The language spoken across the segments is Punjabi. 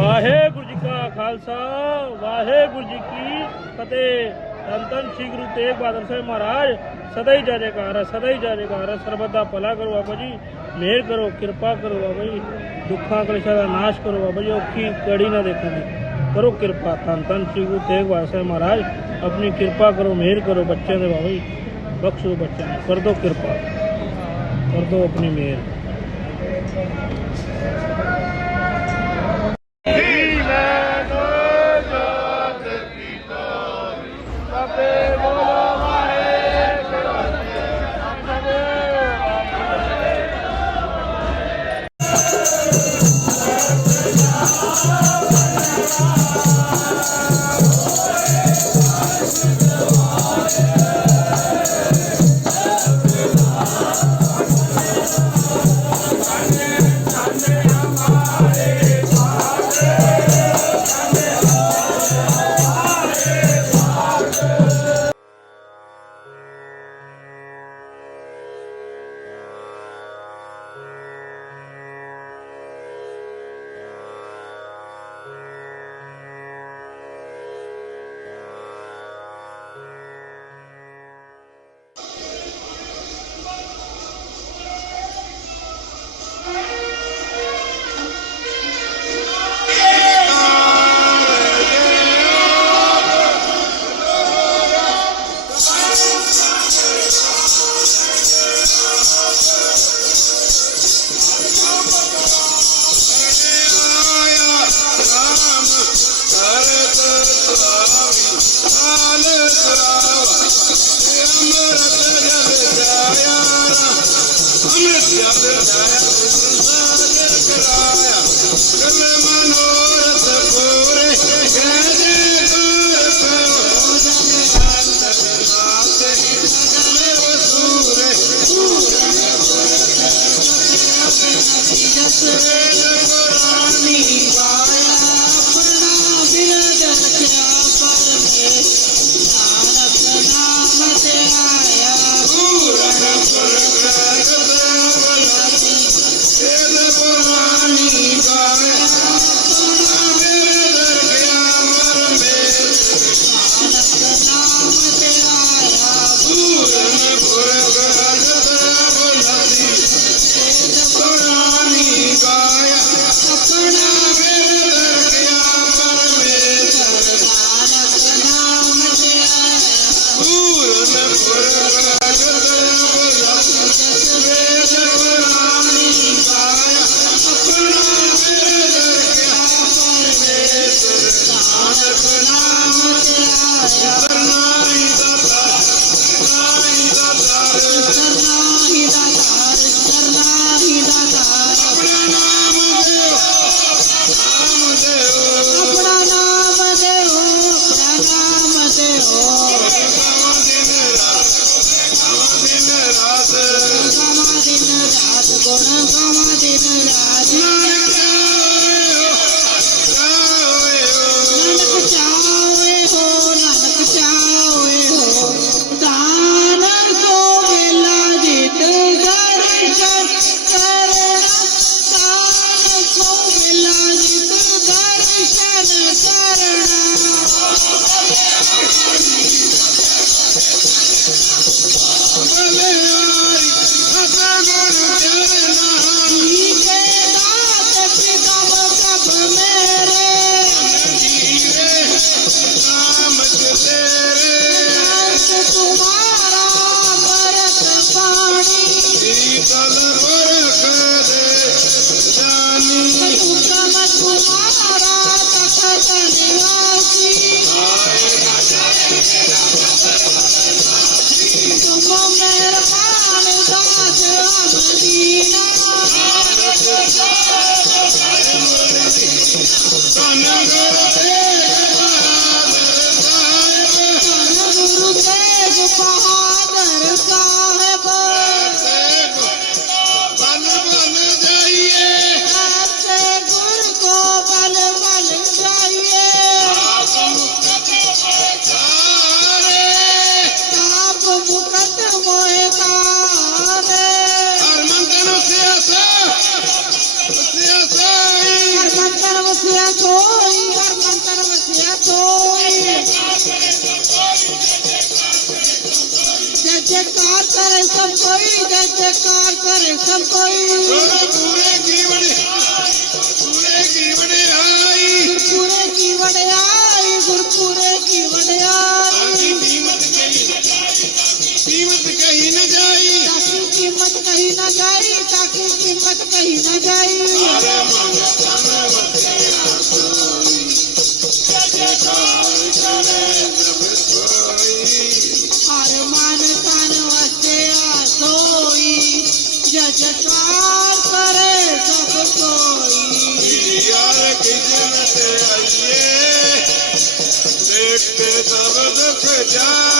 ਵਾਹਿਗੁਰੂ ਜੀ ਕਾ ਖਾਲਸਾ, ਵਾਹਿਗੁਰੂ ਜੀ ਕੀ ਫਤਿਹ। ਧੰਨ ਧੰਨ ਸ੍ਰੀ ਗੁਰੂ ਤੇਗ ਬਹਾਦਰ ਸਾਹਿਬ ਮਹਾਰਾਜ, ਸਦਾ ਹੀ ਜੈ ਜੈਕਾਰ ਹੈ ਸਦਾ ਹੀ ਜੈ ਜੈਕਾਰ ਹੈ ਸਰਬਤ ਦਾ ਭਲਾ ਕਰੋ ਬਾਬਾ ਜੀ, ਮਿਹਰ ਕਰੋ, ਕਿਰਪਾ ਕਰੋ ਬਾਬਾ ਜੀ, ਦੁੱਖਾਂ ਕਲੇਸ਼ਾਂ ਦਾ ਨਾਸ਼ ਕਰੋ ਬਾਬਾ ਜੀ, ਔਖੀ ਕੜੀ ਨਾ ਦੇਖਣ ਦੀ। ਕਰੋ ਕਿਰਪਾ, ਧੰਨ ਧੰਨ ਸ੍ਰੀ ਗੁਰੂ ਤੇਗ ਬਹਾਦਰ ਸਾਹਿਬ ਮਹਾਰਾਜ, ਆਪਣੀ ਕਿਰਪਾ ਕਰੋ, ਮਿਹਰ ਕਰੋ ਬੱਚਿਆਂ ਦੇ ਬਾਬਾ ਜੀ। ਬਖਸ਼ੋ ਬੱਚਿਆਂ ਨੂੰ, ਕਰ ਦੋ ਕਿਰਪਾ, ਕਰ ਦੋ ਆਪਣੀ ਮਿਹਰ। Listen. संपोई जय जयकार करे संपोई पूरे जीवन पूरे जीवन आई पूरे जीवन आई गुरु आइए देखते सब दुख जाए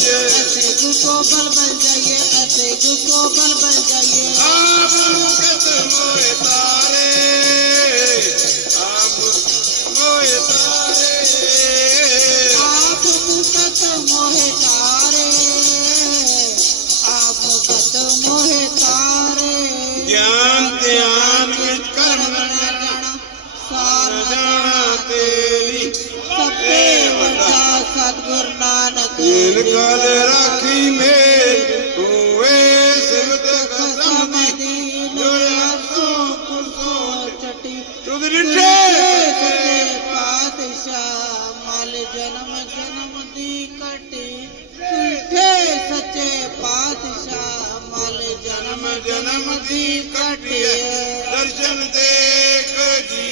जाइए ऐसे गोपाल बन जाइए ऐसे गोपाल बन जाइए आप कैसे मोए तारे रा पातशाह माल जनम जनम जी कटी। सचे पातशाह माल जनम जनम जी कटन दे जी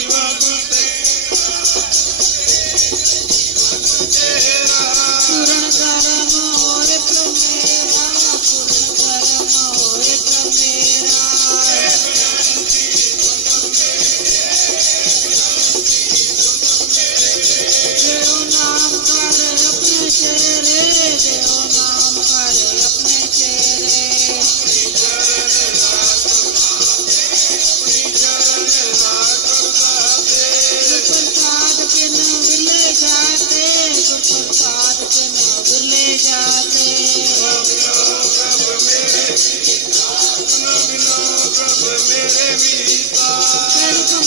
Incredible.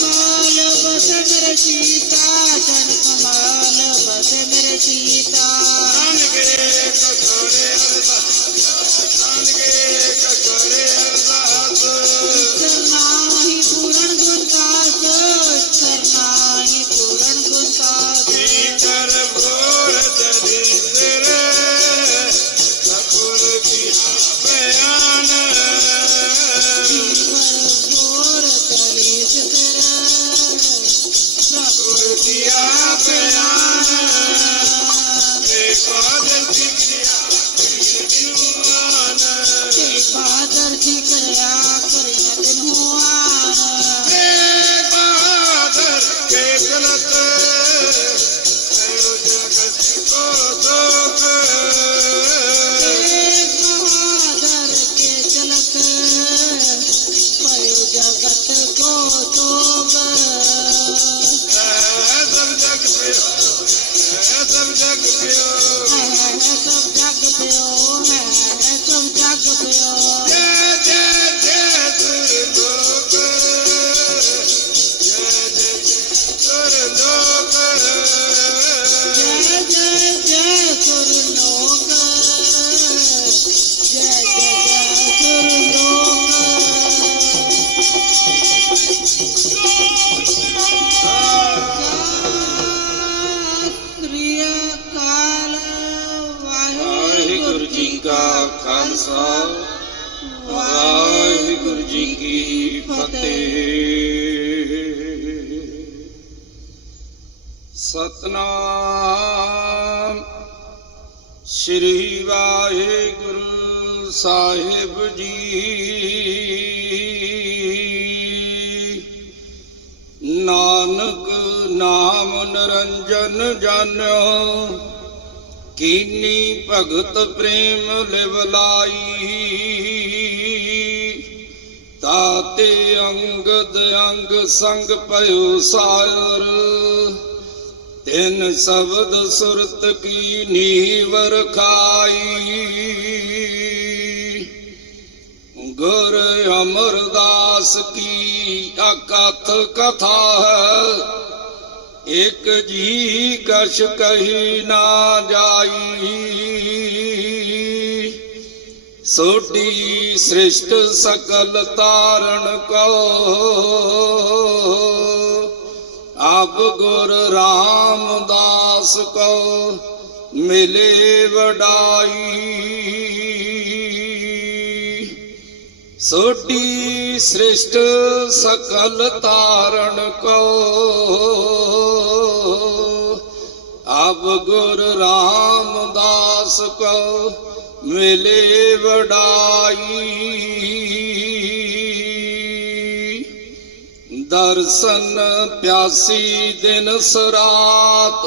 ਖਾਲਸਾ ਵਾਹਿਗੁਰੂ ਜੀ ਕੀ ਫਤਿਹ। ਸਤਨਾਮ ਸ੍ਰੀ ਵਾਹਿਗੁਰੂ ਸਾਹਿਬ ਜੀ। ਨਾਨਕ ਨਾਮ ਨਰੰਜਨ ਜਾਣਿਓ ਕੀਨੀ ਭਗਤ ਪ੍ਰੇਮ ਲਿਵ ਲਾਈ। ਤਾਤੇ ਅੰਗਦ ਅੰਗ ਸੰਗ ਪਇਓ ਸਾਇਰ ਤਿਨ ਸ਼ਬਦ ਸੁਰਤ ਕੀ ਨੀਵ ਰਖਾਈ ਗੁਰ ਅਮਰਦਾਸ ਕੀ ਅਕਥ ਕਥਾ ਹੈ। ਇਕ ਜੀ ਕਛ ਕਹੀ ਨਾ ਜਾਈ। ਸੋਢੀ ਸ੍ਰਿਸ਼ਟ ਸਕਲ ਤਾਰਨ ਕੋ ਆਪ ਗੁਰ ਰਾਮਦਾਸ ਕੋ ਮਿਲੇ ਵਡਾਈ। ਸੋਢੀ ਸ੍ਰਿਸ਼ਟ ਸਕਲ ਤਾਰਨ ਕੋ। ਆਪ ਗੁਰ ਰਾਮਦਾਸ ਕੋ ਮਿਲੇ ਵਡਾਈ। ਦਰਸ਼ਨ ਪਿਆਸੀ ਦਿਨ ਸਰਾਤ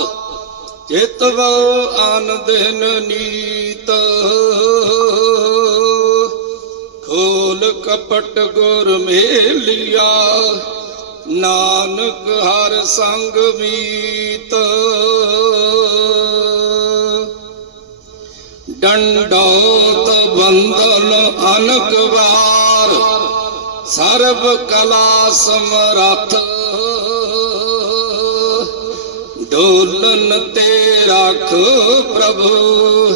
ਚਿਤਵ ਅਨ ਦਿਨ ਨੀਤ। ਕਪਟ ਗੁਰ ਮੇਲਿਆ, ਨਾਨਕ ਹਰ ਸੰਗ ਮੀਤ। ਡੰਡੋਤ ਬੰਦਨ ਅਨਕ ਵਾਰ, ਸਰਬ ਕਲਾ ਸਮਰੱਥ। ਡੋਲਨ ਤੇ ਰੱਖ ਪ੍ਰਭੂ,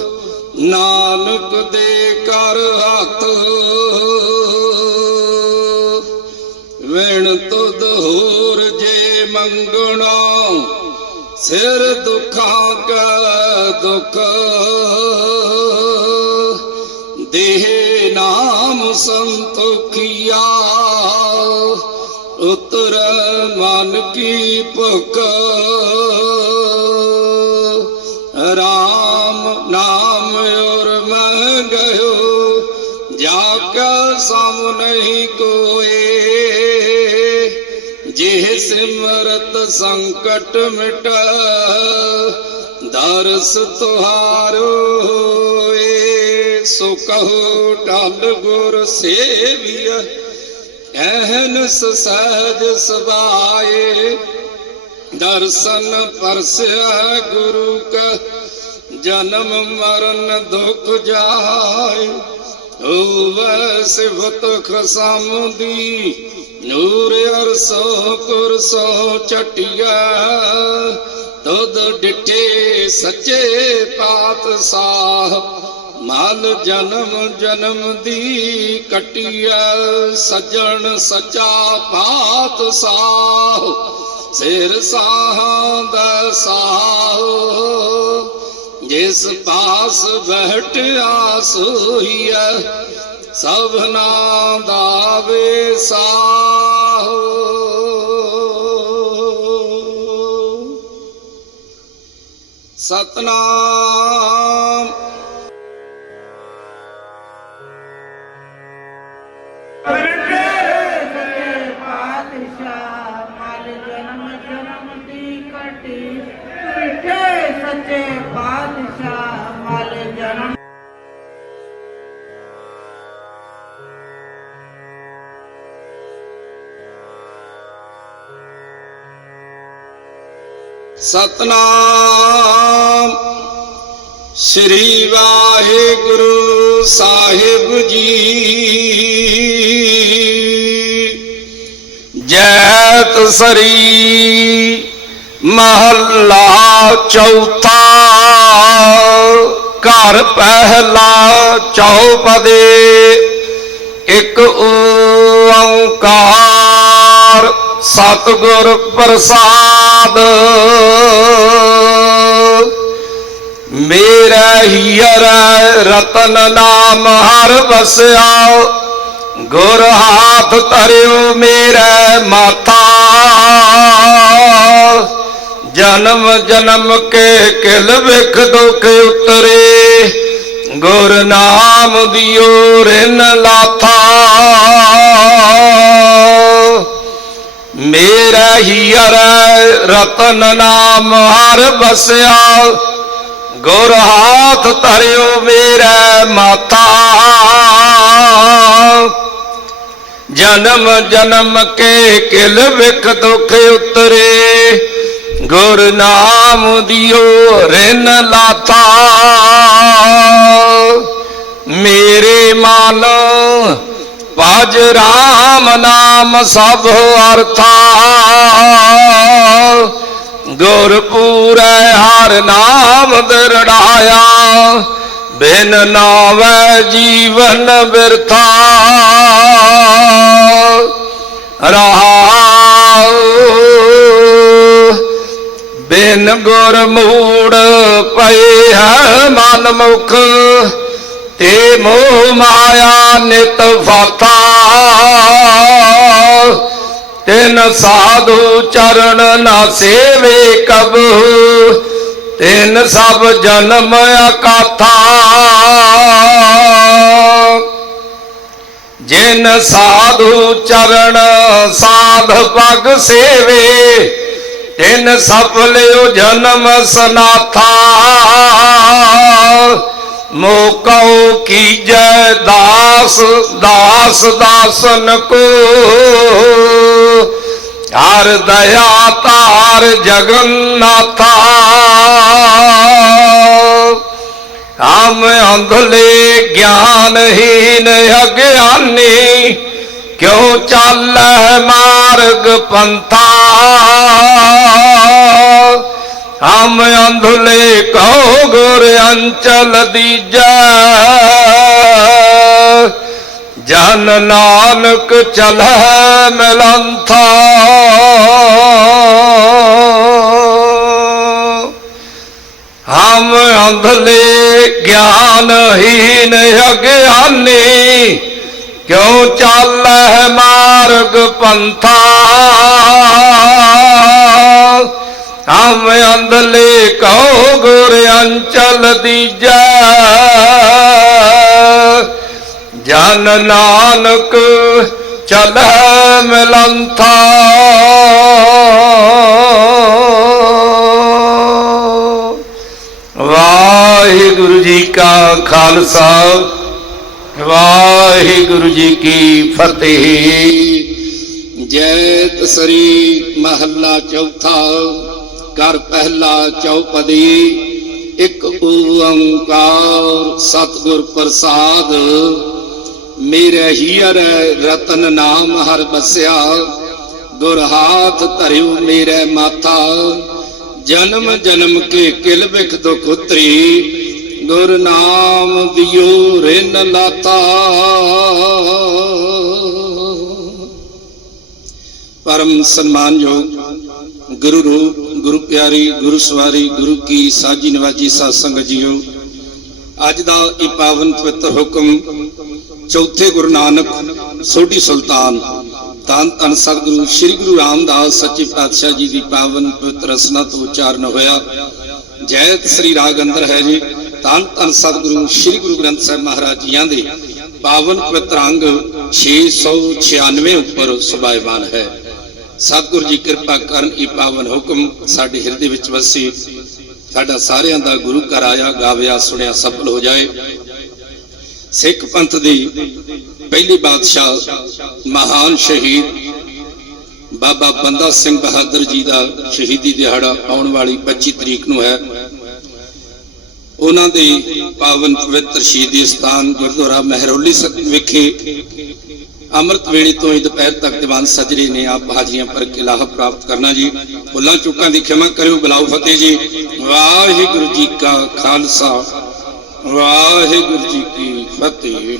ਨਾਨਕ ਦੇ ਕਰ ਹੱਥ। ਮੰਗਣਾ। ਸਿਰ ਦੁੱਖਾਂ ਕਾ ਦੁੱਖ। ਦੇਹ ਨਾਮ ਸੰਤੋਖੀਆ। ਉਤਰ ਮਨ ਕੀ ਭੁੱਖ। ਰਾਮ ਨਾਮ ਔਰ ਮੈਂ ਗਇਓ। ਜਾ ਕਾ ਸਮ ਨਹੀਂ ਸਿਮਰਤ ਸੰਕਟ ਮਿਟ ਦਰਸ ਤੁਹਾਰੋ ਹੋਏ। ਸੋ ਕਹੋ ਟਲ ਗੁਰ ਸੇਵੀਐ ਐਹਨਸ ਸਹਜ ਸਬਾਏ ਦਰਸ਼ਨ ਪਰਸਿਆ ਗੁਰੂ ਕਾ, ਜਨਮ ਮਰਨ ਦੁਖ ਜਾਏ। ਹੋਵੇ ਸਿਵਤ ਖਸਮ ਦੀ, ਨੂਰ ਅਰਸੋ ਕੁਰਸੋ ਚਟਿਆ ਤੁਧ ਡਿਠੇ ਸੱਚੇ ਪਾਤਸ਼ਾਹ ਮਲ ਜਨਮ ਜਨਮ ਦੀ ਕਟਿਆ ਸਜਣ ਸਚਾ ਪਾਤਸ਼ਾਹ ਸਿਰ ਸਾਹਾਂ ਦਾ ਸਾਹ। ਜਿਸ ਪਾਸ ਬਹਿਟ ਆਸ ਹੋਈਐ ਸਭਨਾ ਦਾ ਵਿਸਾਹ। ਸਤਨਾਮ ਸਤਨਾਮ। ਸ੍ਰੀ ਵਾਹਿਗੁਰੂ ਸਾਹਿਬ ਜੀ। ਜੈਤ ਸਰੀ ਮਹੱਲਾ ਚੌਥਾ। ਘਰ ਪਹਿਲਾ ਚੌਪਦੇ। ਇੱਕ ਓੰਕਾਰ। ਸਤਿਗੁਰ ਪ੍ਰਸਾਦ। ਮੇਰਾ ਹੀਰ ਰਤਨ ਨਾਮ ਹਰ ਵਸਿਆ। ਗੁਰ ਹਾਥ ਧਰਿਓ ਮੇਰਾ ਮਾਥਾ। ਜਨਮ ਜਨਮ ਕੇ ਕਿਲ ਵਿਖ ਦੁਖ ਉਤਰੇ। ਗੁਰ ਨਾਮ ਦਿਓ ਰਿਨ ਲਾਥਾ। ਮੇਰਾ ਹੀਰ ਰਤਨ ਨਾਮ ਹਰ ਬਸਿਆ ਗੁਰ ਹਾਥ ਧਰਿਓ ਮੇਰਾ ਮਾਥਾ ਜਨਮ ਜਨਮ ਕੇ ਕਿਲ ਵਿਖ ਦੁਖ ਉਤਰੇ। ਗੁਰ ਨਾਮ ਦਿਓ ਰਿਨ ਲਾਥਾ ਮੇਰੇ ਮਨ ਭਜ ਰਾਮ ਨਾਮ ਸਭ ਅਰਥਾ ਗੁਰ ਪੂਰੈ ਹਰ ਨਾਮ ਦਰੜਾਇਆ ਬਿਨ ਨਾਵੈ ਜੀਵਨ ਬਿਰਥਾ ਰਹਾਉ। ਬਿਨ ਗੁਰ ਮੂੜ ਪਏ ਹੈ ਮਨ ਮੁਖ। ਤੇ ਮੋਹ ਮਾਇਆ ਨਿਤ ਫਾਥਾ ਤਿਨ ਸਾਧੂ ਚਰਨ ਨਾ ਸੇਵੇ ਕਬੂ। ਤਿਨ ਸਭ ਜਨਮ ਅਕਾਥਾ। ਜਿਨ ਸਾਧੂ ਚਰਨ ਸਾਧ ਭਗ ਸੇਵੇ, ਤਿਨ ਸਫਲਿਓ ਜਨਮ ਸਨਾਥਾ। ਮੋਕਉ ਕੀਜੈ ਦਾਸ ਦਾਸ ਦਾਸਨ ਕੋ। ਹਰ ਦਇਆ ਤਾਰ ਜਗਨਨਾਥਾ। ਹਮ ਅੰਧਲੇ ਗਿਆਨਹੀਨ ਅਗਿਆਨੀ, ਕਿਉ ਚਾਲੈ ਮਾਰਗ ਪੰਥਾ? ਹਮ ਅੰਧਲੇ ਕਹੋ ਗੁਰ ਅੰਚਲ ਦੀਜੈ। ਜਨ ਨਾਨਕ ਚਲੈ ਮਿਲੰਥਾ। ਹਮ ਅੰਧਲੇ ਗਿਆਨਹੀਨ ਅਗਿਆਨੀ, ਕਿਉ ਚਾਲੈ ਮਾਰਗ ਪੰਥਾ? ਹਮ ਅੰਧਲੇ ਕਹੋ ਗੁਰ ਅੰਚਲ ਦੀਜੈ। ਜਨ ਨਾਨਕ ਚਲ ਮਿਲੰਥਾ। ਵਾਹਿਗੁਰੂ ਜੀ ਕਾ ਖਾਲਸਾ, ਵਾਹਿਗੁਰੂ ਜੀ ਕੀ ਫਤਿਹ। ਜੈ ਸ੍ਰੀ ਮਹੱਲਾ ਚੌਥਾ। ਕਰ ਪਹਿਲਾ ਚੌਪਦੀ, ਇੱਕ ਓੰਕਾਰ ਸਤਿਗੁਰ ਪ੍ਰਸਾਦ। ਮੇਰੇ ਹੀਰ ਰਤਨ ਨਾਮ ਹਰ ਬਸਿਆ, ਗੁਰ ਹਾਥ ਧਰਿਓ ਮੇਰੇ ਮਾਥਾ। ਜਨਮ ਜਨਮ ਕੇ ਕਿਲ ਬਿਖ ਦੁਖ ਉਤਰੀ, ਗੁਰ ਨਾਮ ਦਿਓ ਰਿਨ ਲਾਤਾ। ਪਰਮ ਸਨਮਾਨਯੋਗ ਗੁਰੂ ਰੂਪ ਗੁਰੂ ਪਿਆਰੀ, ਗੁਰੂ ਸਵਾਰੀ, ਗੁਰੂ ਕੀ ਸਾਜੀ ਨਵਾਜੀ ਸਾਧ ਸੰਗਤ ਜੀਓ, ਅੱਜ ਦਾ ਇਹ ਪਾਵਨ ਪਵਿੱਤਰ ਹੁਕਮ ਚੌਥੇ ਗੁਰੂ ਨਾਨਕ ਸੋਢੀ ਸੁਲਤਾਨ ਤਾਂ ਤਨ ਸਤਿਗੁਰੂ, ਸ੍ਰੀ ਗੁਰੂ ਰਾਮਦਾਸ ਸੱਚੇ ਪਾਤਸ਼ਾਹ ਜੀ ਦੀ ਪਾਵਨ ਪਵਿੱਤਰ ਰਸਨਾ ਤੋਂ ਉਚਾਰਨ ਹੋਇਆ। ਜੈਤ ਸ੍ਰੀ ਰਾਗ ਅੰਦਰ ਹੈ ਜੀ। ਤਾਂ ਤਨ ਸਤਿਗੁਰੂ, ਸ੍ਰੀ ਗੁਰੂ ਗ੍ਰੰਥ ਸਾਹਿਬ ਮਹਾਰਾਜ ਜੀਆਂ ਦੇ ਪਾਵਨ ਪਵਿੱਤਰ ਅੰਗ 696 ਉੱਪਰ ਸੁਭਾਇਮਾਨ ਹੈ। ਸਤਿਗੁਰੂ ਜੀ ਕਿਰਪਾ ਕਰਨ ਇਹ ਪਾਵਨ ਹੁਕਮ ਸਾਡੇ ਹਿਰਦੇ ਵਿੱਚ ਵਸੇ। ਸਾਡਾ ਸਾਰਿਆਂ ਦਾ ਗੁਰੂ ਘਰ ਆਇਆ, ਗਾਵਿਆ, ਸੁਣਿਆ, ਸਫਲ ਹੋ ਜਾਏ। ਸਿੱਖ ਪੰਥ ਦੀ ਪਹਿਲੀ ਬਾਦਸ਼ਾਹ ਮਹਾਨ ਸ਼ਹੀਦ ਬਾਬਾ ਬੰਦਾ ਸਿੰਘ ਬਹਾਦਰ ਜੀ ਦਾ ਸ਼ਹੀਦੀ ਦਿਹਾੜਾ ਆਉਣ ਵਾਲੀ 25 ਤਰੀਕ ਨੂੰ ਹੈ। ਉਹਨਾਂ ਦੇ ਪਾਵਨ ਪਵਿੱਤਰ ਸ਼ਹੀਦੀ ਸਥਾਨ ਗੁਰਦੁਆਰਾ ਮਹਿਰੋਲੀ ਵਿਖੇ ਅੰਮ੍ਰਿਤ ਵੇਲੇ ਤੋਂ ਹੀ ਦੁਪਹਿਰ ਤੱਕ ਦੀਵਾਨ ਸਜਰੇ ਨੇ ਆਪ ਹਾਜ਼ਰੀਆਂ ਪਰ ਕੇ ਲਾਭ ਪ੍ਰਾਪਤ ਕਰਨਾ ਜੀ। ਭੁੱਲਾਂ ਚੁੱਕਾਂ ਦੀ ਖਿਮਾ ਕਰਿਓ ਬਲਾਉ ਫਤਿਹ ਜੀ। ਵਾਹਿਗੁਰੂ ਜੀ ਕਾ ਖਾਲਸਾ। ਵਾਹਿਗੁਰੂ ਜੀ ਕੀ ਫਤਿਹ।